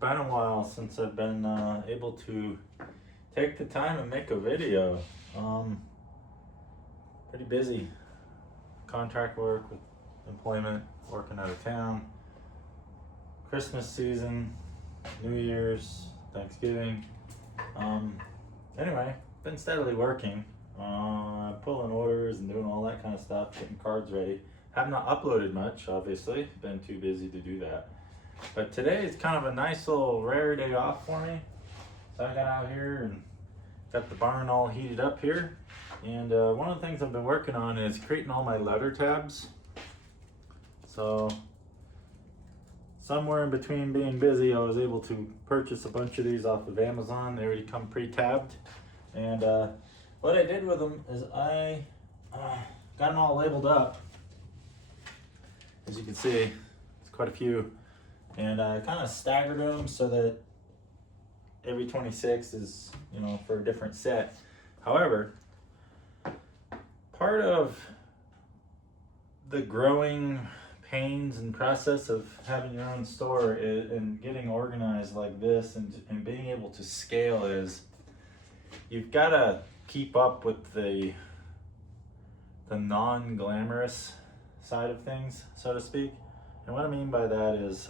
been a while since I've been able to take the time and make a video. Pretty busy. Contract work with employment, working out of town, Christmas season, New Year's, Thanksgiving. Anyway, been steadily working, pulling orders and doing all that kind of stuff, getting cards ready. Have not uploaded much, obviously. Been too busy to do that. But today is kind of a nice little rare day off for me. So I got out here and got the barn all heated up here. And one of the things I've been working on is creating all my letter tabs. So somewhere in between being busy, I was able to purchase a bunch of these off of Amazon. They already come pre-tabbed. And what I did with them is I got them all labeled up. As you can see, it's quite a few. And I kind of staggered them so that every 26 is, for a different set. However, part of the growing pains and process of having your own store and getting organized like this and being able to scale is you've got to keep up with the non-glamorous side of things, so to speak. And what I mean by that is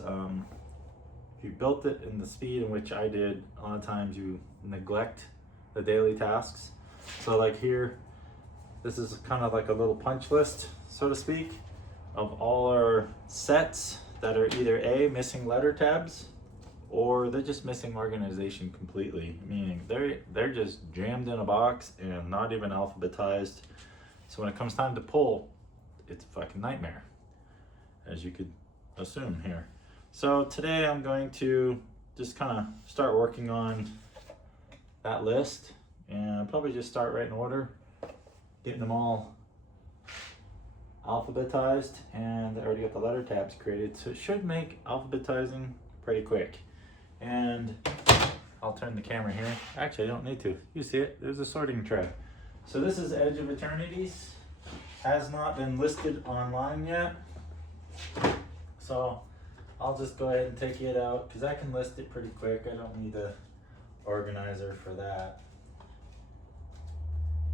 if you built it in the speed in which I did, a lot of times you neglect the daily tasks. So like here, this is kind of like a little punch list, so to speak, of all our sets that are either A, missing letter tabs, or they're just missing organization completely, meaning they're just jammed in a box and not even alphabetized. So when it comes time to pull, it's a fucking nightmare, as you could assume here. So today I'm going to just kind of start working on that list and probably just start right in order, getting them all alphabetized, and I already got the letter tabs created, so it should make alphabetizing pretty quick. And I'll turn the camera here. Actually, I don't need to. You see it, there's a sorting tray. So this is Edge of Eternities. Has not been listed online yet. So I'll just go ahead and take it out because I can list it pretty quick. I don't need a organizer for that.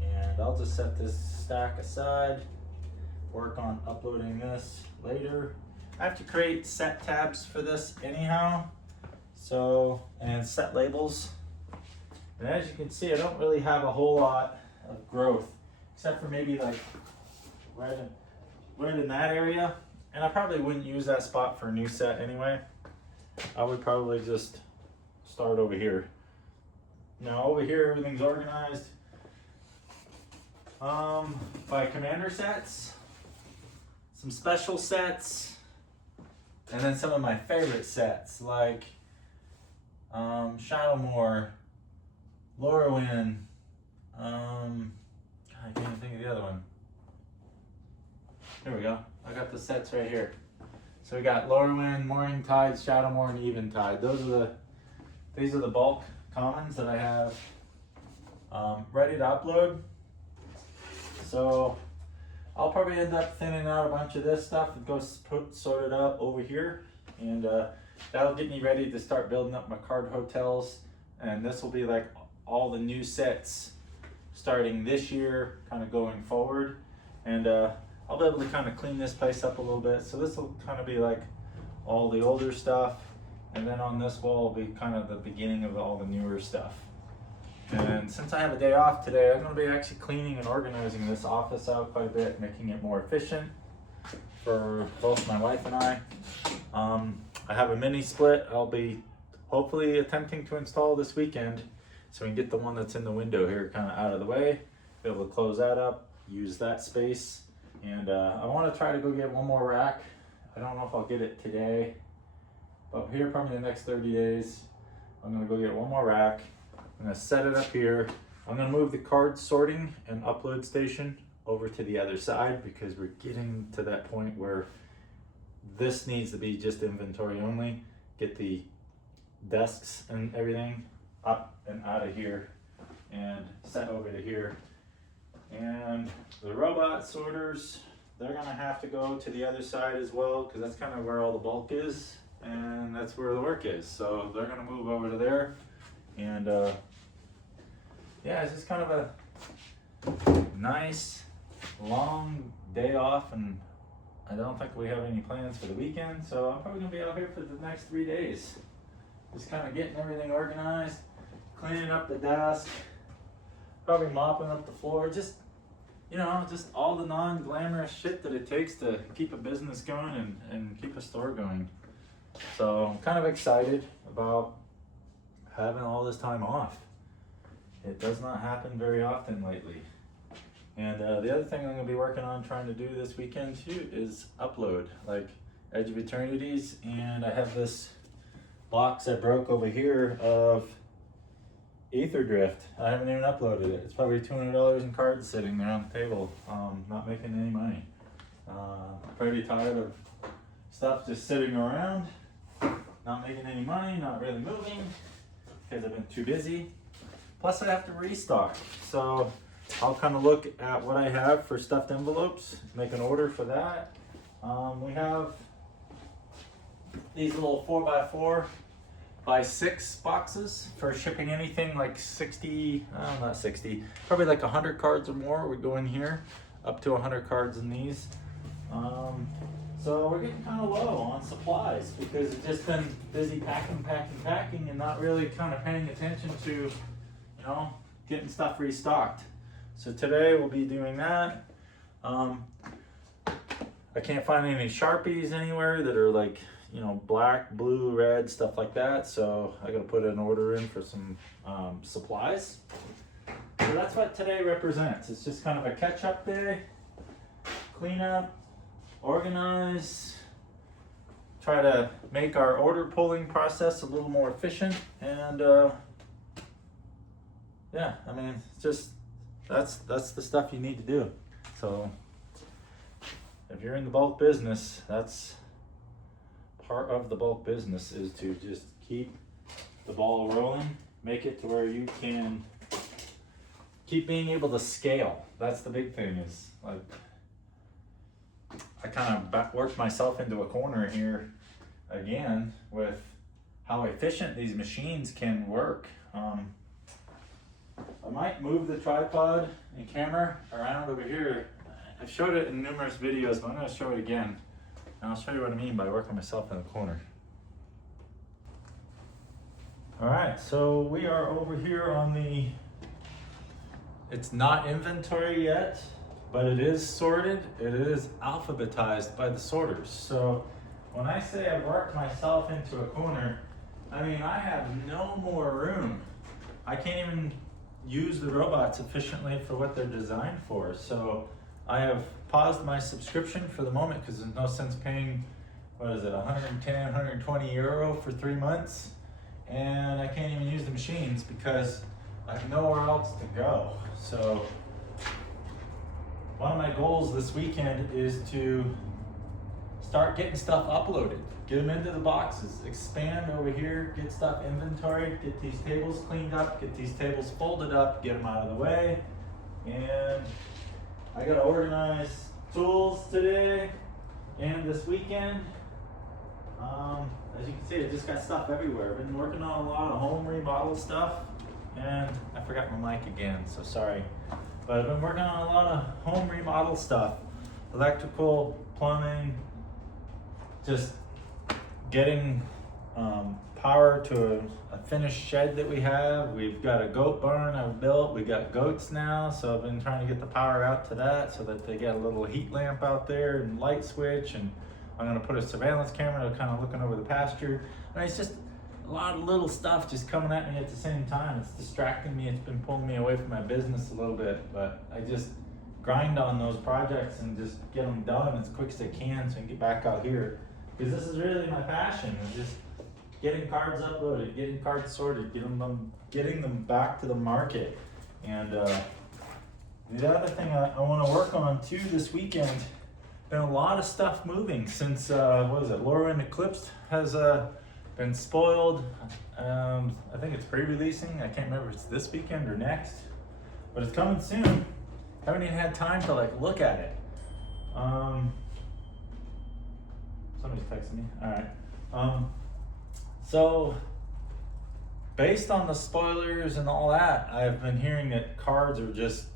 And I'll just set this stack aside, work on uploading this later. I have to create set tabs for this anyhow. So, and set labels. And as you can see, I don't really have a whole lot of growth, except for maybe like right in that area. And I probably wouldn't use that spot for a new set anyway. I would probably just start over here. Now over here, everything's organized by commander sets, some special sets, and then some of my favorite sets like Shadowmoor, Lorwyn, I can't even think of the other one. Here we go. I got the sets right here. So we got Lorwyn, Morning Tide, Shadowmoor, and Eventide. These are the bulk commons that I have ready to upload. So I'll probably end up thinning out a bunch of this stuff and go sort it out over here, and that'll get me ready to start building up my card hotels. And this will be like all the new sets starting this year, kind of going forward. And I'll be able to kind of clean this place up a little bit. So this will kind of be like all the older stuff. And then on this wall will be kind of the beginning of all the newer stuff. And since I have a day off today, I'm going to be actually cleaning and organizing this office out quite a bit, making it more efficient for both my wife and I. I have a mini split I'll be hopefully attempting to install this weekend, so we can get the one that's in the window here kind of out of the way, be able to close that up, use that space. And I want to try to go get one more rack. I don't know if I'll get it today, but here probably in the next 30 days, I'm going to go get one more rack. I'm going to set it up here. I'm going to move the card sorting and upload station over to the other side because we're getting to that point where this needs to be just inventory only. Get the desks and everything up and out of here and set over to here. And the robot sorters, they're gonna have to go to the other side as well because that's kind of where all the bulk is. And that's where the work is. So they're gonna move over to there, and yeah, it's just kind of a nice long day off, and I don't think we have any plans for the weekend, so I'm probably gonna be out here for the next 3 days. Just kind of getting everything organized, cleaning up the desk, probably mopping up the floor, just, you know, just all the non-glamorous shit that it takes to keep a business going and keep a store going. So I'm kind of excited about having all this time off. It does not happen very often lately. And the other thing I'm gonna be working on trying to do this weekend too is upload, like Edge of Eternities, and I have this box I broke over here of Ether Drift. I haven't even uploaded it. It's probably $200 in cards sitting there on the table, not making any money. Pretty tired of stuff just sitting around, not making any money, not really moving, because I've been too busy. Plus I have to restock. So I'll kind of look at what I have for stuffed envelopes, make an order for that. We have these little 4x4 by 6 boxes for shipping anything like 60, not 60, probably like 100 cards or more would go in here, up to 100 cards in these. So we're getting kind of low on supplies because it's just been busy packing, and not really kind of paying attention to, you know, getting stuff restocked. So today we'll be doing that. I can't find any Sharpies anywhere that are like, you know, black, blue, red, stuff like that. So I gotta put an order in for some supplies. So that's what today represents. It's just kind of a catch-up day, clean up, organize, try to make our order pulling process a little more efficient, and yeah, I mean, it's just that's the stuff you need to do. So if you're in the bulk business, that's part of the bulk business, is to just keep the ball rolling, make it to where you can keep being able to scale. That's the big thing, is like, I kind of worked myself into a corner here again with how efficient these machines can work. I might move the tripod and camera around over here. I've showed it in numerous videos, but I'm going to show it again. And I'll show you what I mean by working myself in the corner. All right, so we are over here on the, it's not inventory yet, but it is sorted. It is alphabetized by the sorters. So when I say I've worked myself into a corner, I mean, I have no more room. I can't even use the robots efficiently for what they're designed for. So I have paused my subscription for the moment because there's no sense paying, what is it, 110, 120 euro for 3 months. And I can't even use the machines because I have nowhere else to go. So one of my goals this weekend is to start getting stuff uploaded, get them into the boxes, expand over here, get stuff inventoried, get these tables cleaned up, get these tables folded up, get them out of the way. And I gotta organize tools today and this weekend. As you can see, I just got stuff everywhere. I've been working on a lot of home remodel stuff, and I forgot my mic again, so sorry. But I've been working on a lot of home remodel stuff, electrical, plumbing, just getting power to a finished shed that we have. We've got a goat barn I've built. We got goats now, so I've been trying to get the power out to that so that they get a little heat lamp out there and light switch, and I'm gonna put a surveillance camera kind of looking over the pasture. I mean, it's just a lot of little stuff just coming at me at the same time. It's distracting me. It's been pulling me away from my business a little bit, but I just grind on those projects and just get them done as quick as I can so I can get back out here. Because this is really my passion, is just getting cards uploaded, getting cards sorted, getting them back to the market. And the other thing I want to work on too this weekend, been a lot of stuff moving since, what is it, Lorwyn Eclipsed has been spoiled. I think it's pre-releasing. I can't remember if it's this weekend or next, but it's coming soon. Haven't even had time to like look at it. Somebody's texting me. All right. So, based on the spoilers and all that, I've been hearing that cards are just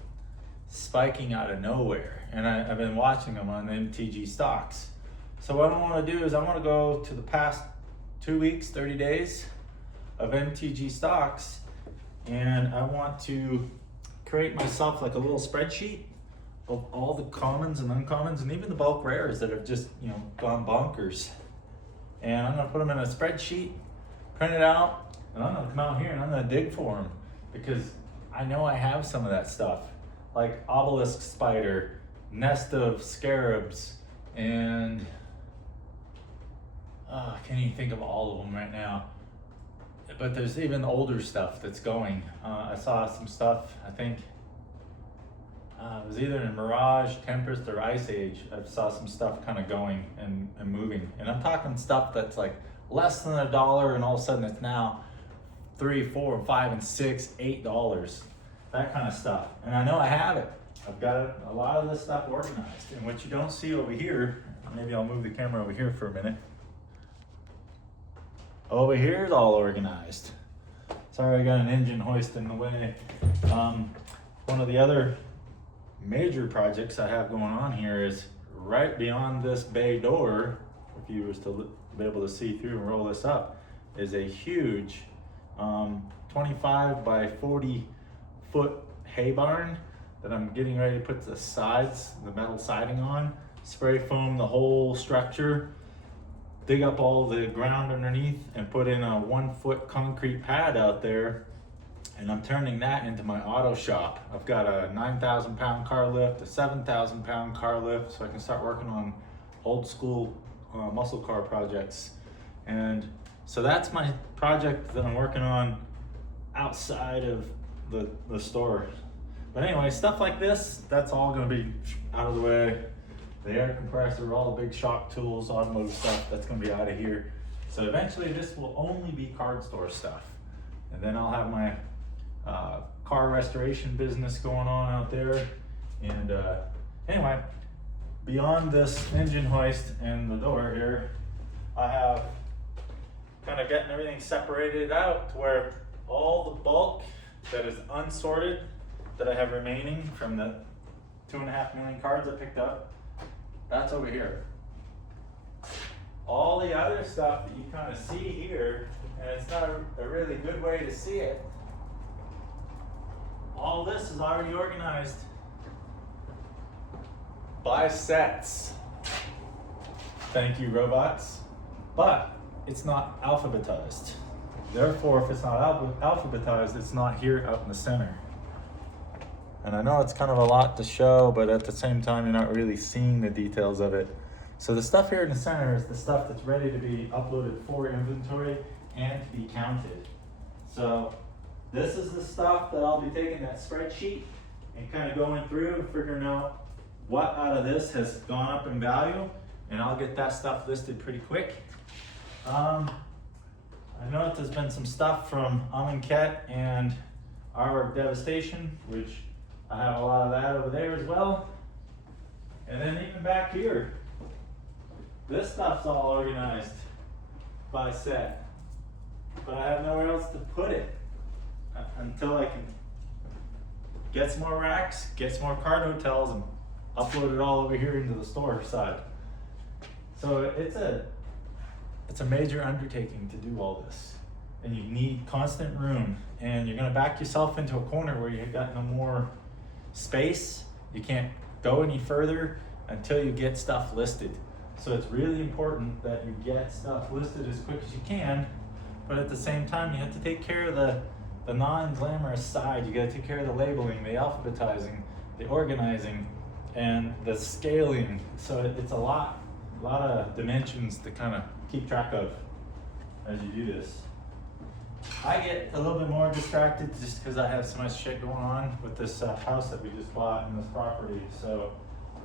spiking out of nowhere, and I've been watching them on MTG stocks. So what I want to do is I want to go to the past 2 weeks, 30 days of MTG stocks, and I want to create myself like a little spreadsheet of all the commons and uncommons and even the bulk rares that have just, gone bonkers. And I'm gonna put them in a spreadsheet, print it out, and I'm gonna come out here and I'm gonna dig for them, because I know I have some of that stuff, like obelisk spider, nest of scarabs, and I can't even think of all of them right now. But there's even older stuff that's going. I saw some stuff, I think it was either in Mirage, Tempest, or Ice Age. I saw some stuff kind of going and moving. And I'm talking stuff that's like less than $1, and all of a sudden it's now $3, $4, $5, and $6, $8. That kind of stuff. And I know I have it. I've got a lot of this stuff organized. And what you don't see over here, maybe I'll move the camera over here for a minute. Over here is all organized. Sorry, I got an engine hoist in the way. One of the other major projects I have going on here is right beyond this bay door. If you was to be able to see through and roll this up, is a huge 25 by 40 foot hay barn that I'm getting ready to put the sides, the metal siding on, spray foam the whole structure, dig up all the ground underneath, and put in a 1 foot concrete pad out there. And I'm turning that into my auto shop. I've got a 9,000 pound car lift, a 7,000 pound car lift, so I can start working on old school muscle car projects. And so that's my project that I'm working on outside of the store. But anyway, stuff like this, that's all gonna be out of the way. The air compressor, all the big shop tools, automotive stuff, that's gonna be out of here. So eventually this will only be card store stuff. And then I'll have my car restoration business going on out there. And anyway, beyond this engine hoist and the door here, I have kind of getting everything separated out to where all the bulk that is unsorted that I have remaining from the 2.5 million cards I picked up, that's over here. All the other stuff that you kind of see here, and it's not a really good way to see it, all this is already organized by sets. Thank you, robots. But it's not alphabetized. Therefore, if it's not alphabetized, it's not here out in the center. And I know it's kind of a lot to show, but at the same time, you're not really seeing the details of it. So the stuff here in the center is the stuff that's ready to be uploaded for inventory and to be counted. So this is the stuff that I'll be taking that spreadsheet and kind of going through and figuring out what out of this has gone up in value, and I'll get that stuff listed pretty quick. I know that there's been some stuff from Amonkhet and our Devastation, which I have a lot of that over there as well. And then even back here, this stuff's all organized by set, but I have nowhere else to put it until I can get some more racks, get some more card hotels, and upload it all over here into the store side. So it's a major undertaking to do all this, and you need constant room, and you're gonna back yourself into a corner where you've got no more space. You can't go any further until you get stuff listed. So it's really important that you get stuff listed as quick as you can, but at the same time, you have to take care of the non-glamorous side. You gotta take care of the labeling, the alphabetizing, the organizing, and the scaling. So it's a lot of dimensions to kind of keep track of as you do this. I get a little bit more distracted just because I have so much shit going on with this house that we just bought and this property. So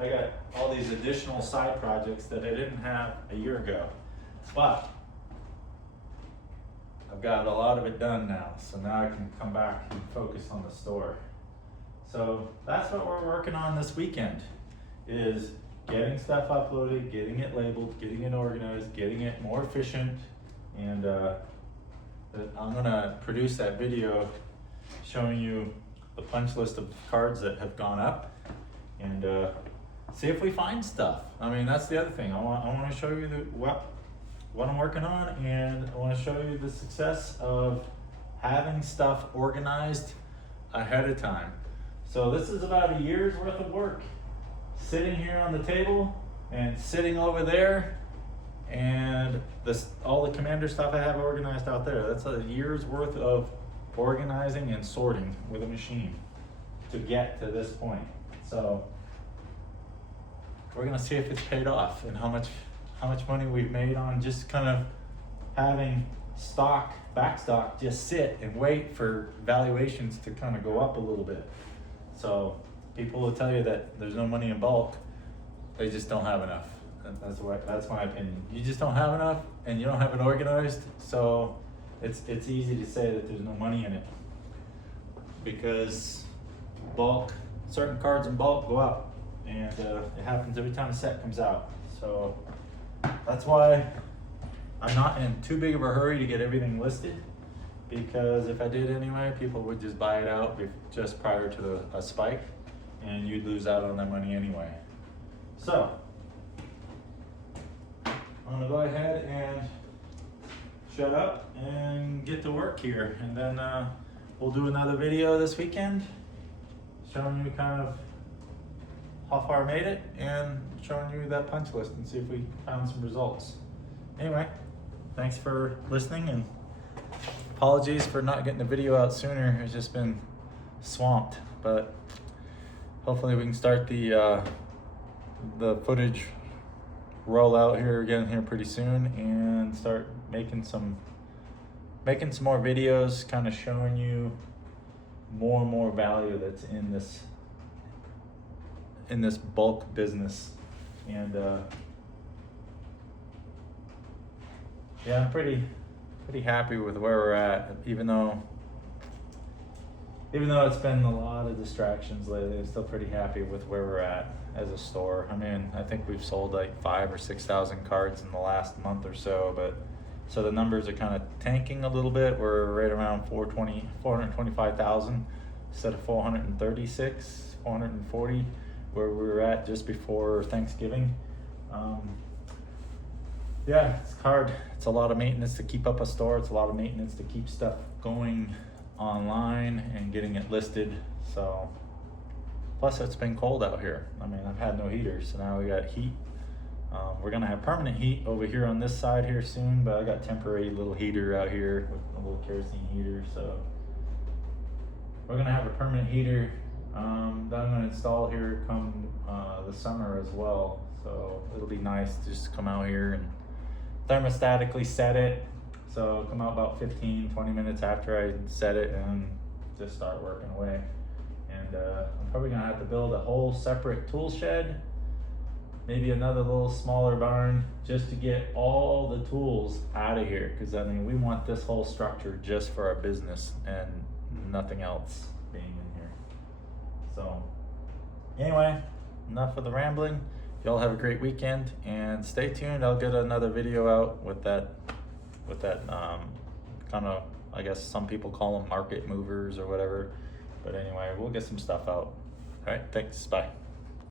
I got all these additional side projects that I didn't have a year ago. But I've got a lot of it done now, so now I can come back and focus on the store. So that's what we're working on this weekend, is getting stuff uploaded, getting it labeled, getting it organized, getting it more efficient, and that I'm gonna produce that video showing you the punch list of cards that have gone up, and see if we find stuff. I mean, that's the other thing. I want to show you what I'm working on, and I want to show you the success of having stuff organized ahead of time. So this is about a year's worth of work sitting here on the table and sitting over there, and all the commander stuff I have organized out there. That's a year's worth of organizing and sorting with a machine to get to this point. So we're gonna see if it's paid off and how much money we've made on just kind of having back stock just sit and wait for valuations to kind of go up a little bit. So people will tell you that there's no money in bulk. They just don't have enough. That's my opinion. You just don't have enough, and you don't have it organized. So it's easy to say that there's no money in it, because certain cards in bulk go up, and it happens every time a set comes out. So that's why I'm not in too big of a hurry to get everything listed, because if I did anyway, people would just buy it out just prior to a spike, and you'd lose out on that money anyway. So I'm gonna go ahead and shut up and get to work here, and then we'll do another video this weekend showing you kind of how far I made it and showing you that punch list and see if we found some results. Anyway, thanks for listening, and apologies for not getting the video out sooner. It's just been swamped, but hopefully we can start the footage roll out here again here pretty soon, and start making some more videos kind of showing you more and more value that's in this bulk business. And yeah, I'm pretty happy with where we're at, even though it's been a lot of distractions lately. I'm still pretty happy with where we're at as a store. I mean, I think we've sold like 5,000 or 6,000 cards in the last month or so, so the numbers are kind of tanking a little bit. We're right around 425,000 instead of 440 where we were at just before Thanksgiving. Yeah, it's hard. It's a lot of maintenance to keep up a store. It's a lot of maintenance to keep stuff going online and getting it listed. So plus it's been cold out here. I mean, I've had no heaters, so now we got heat. We're gonna have permanent heat over here on this side here soon, but I got temporary little heater out here with a little kerosene heater. So we're gonna have a permanent heater that I'm gonna install here come the summer as well. So it'll be nice to just come out here and thermostatically set it. So come out about 15-20 minutes after I set it and just start working away. And I'm probably gonna have to build a whole separate tool shed, maybe another little smaller barn, just to get all the tools out of here. Because I mean, we want this whole structure just for our business and nothing else being in here. So anyway, enough of the rambling. Y'all have a great weekend, and stay tuned. I'll get another video out with that kind of, I guess some people call them market movers or whatever. But anyway, we'll get some stuff out. All right, thanks, bye.